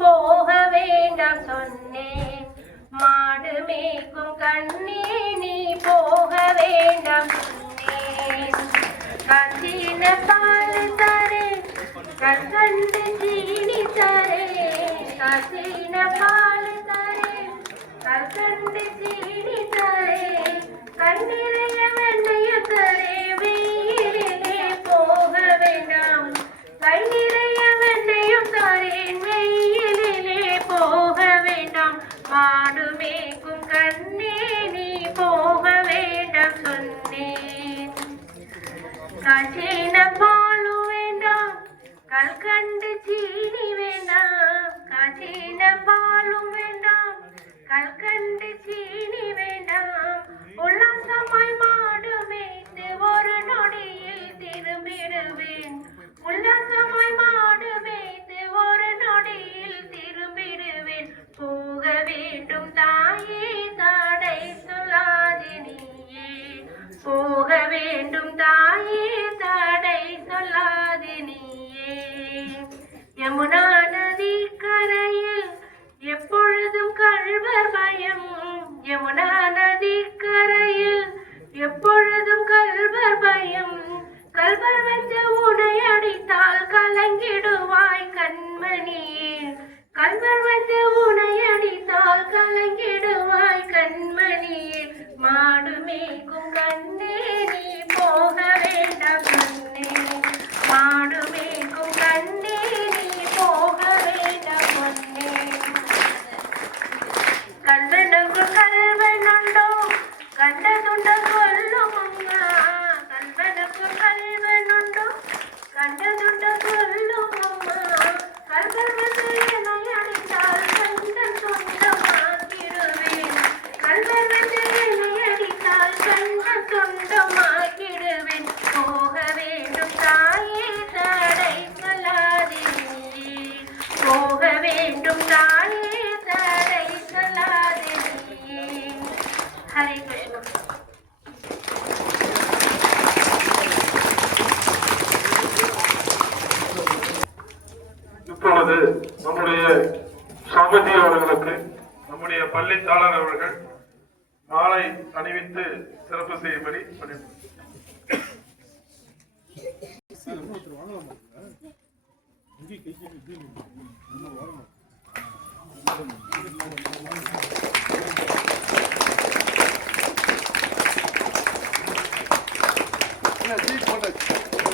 போக வேண்டாம் சொன்னேன் மாடு மேய்க்கும் கண்ணே நீ போக வேண்டாம் சொன்னேன் கசின பால் தரே கற்கண்டு சீனி தரே கசின பால் தரே கற்கண்டு சீனி தரே கண்ணிறைய வெண்ணைய தரே வெயிலே போக வேண்டாம் கண்ணிறைய வெண்ணையும் தரேன் வெயிலே போக வேண்டாம் மாடு மேய்க்கும் கண்ணே நீ போக வேண்டாம் சொன்னேன் காய்ச்சின பாலும் வேண்டாம் கல்கண்டு சீனி வேண்டாம் காய்ச்சின பாலும் வேண்டாம் கல்கண்டு சீனி வேண்டாம் உல்லாசமாய் மாடு மேய்த்து ஒரு நொடியில் திரும்பிடுவேன் உல்லாசமாய் மாடு மேய்த்து ஒரு நொடியில் திரும்பிடுவேன் போக வேண்டும் தாயே தடை சொல்லாதே நீயே போக வேண்டும் தாயே தடை சொல்லாதே நீயே யமுனா நதி கரையில் எப்பொழுதும் கள்வர் பயம் யமுனா நதி கரையில் எப்பொழுதும் கள்வர் பயம் கள்வர் வந்து உனை அடித்தால் கலங்கிடுவாய் கண்மணியே கள்வர் வந்து உனை அடித்தால் கலங்கிடுவாய் கண்மணியே மாடு மேய்க்கும் கண்ணே நீ போக வேண்டாம் கண்ணே மாடு மேய்க்கும் கண்ணே நீ போக வேண்டாம் கண்ணே கல்வனுக்கு கல்வனுண்டோ கண்டதுண்ட சொல்லும் அம்மா கல்வனுக்கு கல்வனுண்டோ கண்டதுண்ட சொல்லும் அம்மா கல்வன் வந்து என்னை அடித்தால் கண்டன் சொந்தமாக்கிடுவேன் கல்வன் வந்து என்னை அடித்தால் கண்டன் சொந்தமாக்கிடுவேன் போக வேண்டும் தாயே தடை சொல்லாதே நீயே போக வேண்டும் தாயே தடை சொல்லாதே நீயே ஹரே கிருஷ்ணா. இப்பொழுது நம்முடைய சாமதி அவர்களுக்கு நம்முடைய பள்ளி தாளர் அவர்கள் மாலை அணிவித்து சிறப்பு செய்யும்படி போட்டாச்சு.